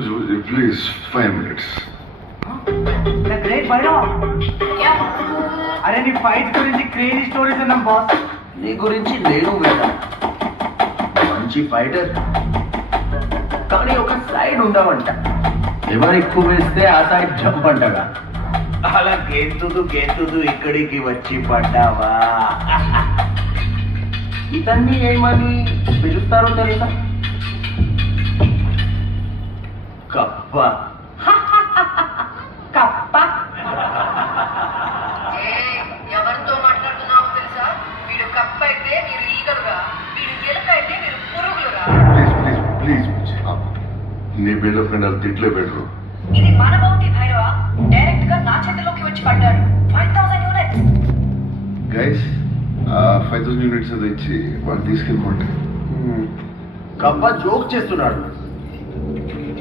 Please, 5 minutes. The great Bhairava అరే నీ fight గురించి క్రేజీ స్టోరీస్ ఉన్నాం బాస్. నీ గురించి నేను విన్నాను, మంచి ఫైటర్, కానీ ఒక సైడ్ ఉండవంట. ఎవరు ఎక్కువ వేస్తే ఆ సైడ్ జంప్ అంటగా. అలా గెంతుదు ఇక్కడికి వచ్చి పడ్డావా? ఇతన్ని ఏమని పిలుస్తారో తెలుసా? కప్ప. కప్ప ఎవరితో మాట్లాడుతున్నావో తెలుసా? వీడు కప్ప అయితే మీరు ఈగలుగా, వీడు ఎలుక అయితే మీరు పురుగులుగా. Please. నీ బిల్డప్ నాకు తిట్లే బెటర్. ఇది మన బౌంటీ భైరవ డైరెక్ట్ గా నా చేతిలోకి వచ్చి పడ్డాడు. 5000 యూనిట్స్. గైస్ 5000 యూనిట్స్ అది ఇచ్చి వాడు తీసుకెళ్ళిపోండి. కప్ప జోక్ చేస్తున్నాడు.